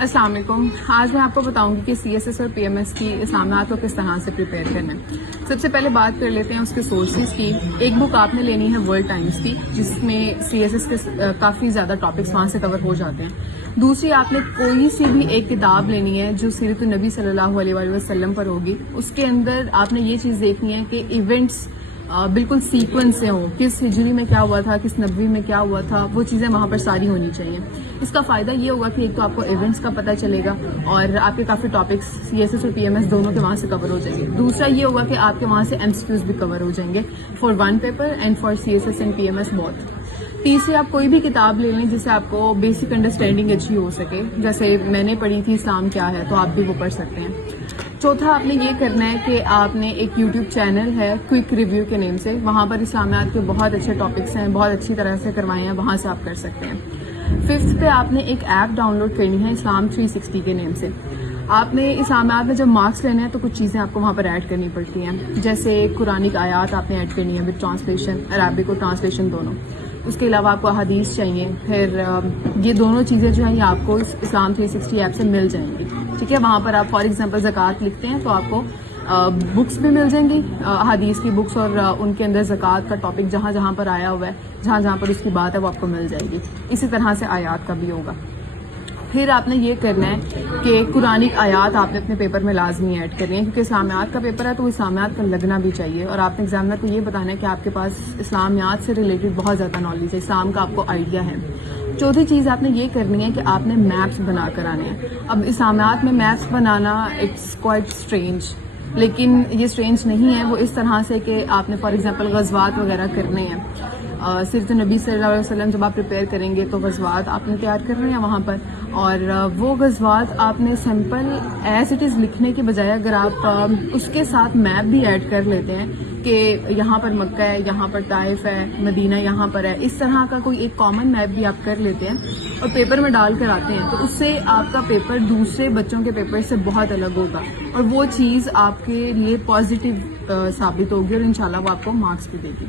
السلام علیکم. آج میں آپ کو بتاؤں گی کہ CSS اور PMS کی اسامات کو کس طرح سے پریپیئر کرنا ہے. سب سے پہلے بات کر لیتے ہیں اس کے سورسز کی. ایک بک آپ نے لینی ہے ورلڈ ٹائمز کی، جس میں CSS کے کافی زیادہ ٹاپکس وہاں سے کور ہو جاتے ہیں. دوسری آپ نے کوئی سی بھی ایک کتاب لینی ہے جو سیرت النبی صلی اللہ علیہ وآلہ وسلم پر ہوگی. اس کے اندر آپ نے یہ چیز دیکھنی ہے کہ ایونٹس بالکل سیکوینس سے ہوں، کس ہجری میں کیا ہوا تھا، کس نبوی میں کیا ہوا تھا، وہ چیزیں وہاں پر ساری ہونی چاہیے. اس کا فائدہ یہ ہوگا کہ ایک تو آپ کو ایونٹس کا پتہ چلے گا اور آپ کے کافی ٹاپکس CSS اور PMS دونوں کے وہاں سے کور ہو جائیں گے. دوسرا یہ ہوگا کہ آپ کے وہاں سے MCQs بھی کور ہو جائیں گے for one paper and for CSS and PMS both. تیسری آپ کوئی بھی کتاب لے لیں جس سے آپ کو بیسک انڈرسٹینڈنگ اچھی ہو سکے. جیسے میں نے پڑھی تھی اسلام کیا ہے، تو آپ بھی وہ پڑھ سکتے ہیں. چوتھا آپ نے یہ کرنا ہے کہ آپ نے ایک YouTube چینل ہے کوئک ریویو کے نیم سے، وہاں پر اسلامیات کے بہت اچھے ٹاپکس ہیں، بہت اچھی طرح سے کروائے ہیں، وہاں سے آپ کر سکتے ہیں. ففتھ پہ آپ نے ایک ایپ ڈاؤن لوڈ کرنی ہے اسلام 360 کے نیم سے. آپ نے اسلامیات میں جب مارکس لینے ہیں تو کچھ چیزیں آپ کو وہاں پر ایڈ کرنی پڑتی ہیں، جیسے قرآنک آیات آپ نے ایڈ کرنی ہے وتھ ٹرانسلیشن، عربک اور ٹرانسلیشن دونوں. اس کے علاوہ آپ کو احادیث چاہیے. پھر یہ دونوں چیزیں جو ہیں یہ آپ کو اسلام 360 ایپ سے مل جائیں گی. ٹھیک ہے، وہاں پر آپ فار ایگزامپل زکوٰۃ لکھتے ہیں تو آپ کو بکس بھی مل جائیں گی، احادیث کی بکس، اور ان کے اندر زکوٰۃ کا ٹاپک جہاں جہاں پر آیا ہوا ہے، جہاں جہاں پر اس کی بات ہے، وہ آپ کو مل جائے گی. اسی طرح سے آیات کا بھی ہوگا. پھر آپ نے یہ کرنا ہے کہ قرآنک آیات آپ نے اپنے پیپر میں لازمی ایڈ کرنی ہے، کیونکہ اسلامیات کا پیپر ہے تو اسلامیات کا لگنا بھی چاہیے، اور آپ نے ایگزامنر کو یہ بتانا ہے کہ آپ کے پاس اسلامیات سے ریلیٹڈ بہت زیادہ نالج ہے، اسلام کا آپ کو آئیڈیا ہے. چوتھی چیز آپ نے یہ کرنی ہے کہ آپ نے میپس بنا کر آنے ہیں. اب اسلامیات میں میپس بنانا اٹس کوائٹ اسٹرینج، لیکن یہ اسٹرینج نہیں ہے. وہ اس طرح سے کہ آپ نے فار ایگزامپل غزوات وغیرہ کرنے ہیں. سیرت النبی صلی اللہ علیہ وسلم جب آپ پریپیئر کریں گے تو غزوات آپ نے تیار کرنے ہیں وہاں پر، اور وہ غزوات آپ نے سمپل ایز اٹ از لکھنے کی بجائے اگر آپ اس کے ساتھ میپ بھی ایڈ کر لیتے ہیں کہ یہاں پر مکہ ہے، یہاں پر طائف ہے، مدینہ یہاں پر ہے، اس طرح کا کوئی ایک کامن میپ بھی آپ کر لیتے ہیں اور پیپر میں ڈال کر آتے ہیں، تو اس سے آپ کا پیپر دوسرے بچوں کے پیپر سے بہت الگ ہوگا، اور وہ چیز آپ کے لیے پازیٹیو ثابت ہوگی، اور انشاءاللہ وہ آپ کو مارکس بھی دے گی.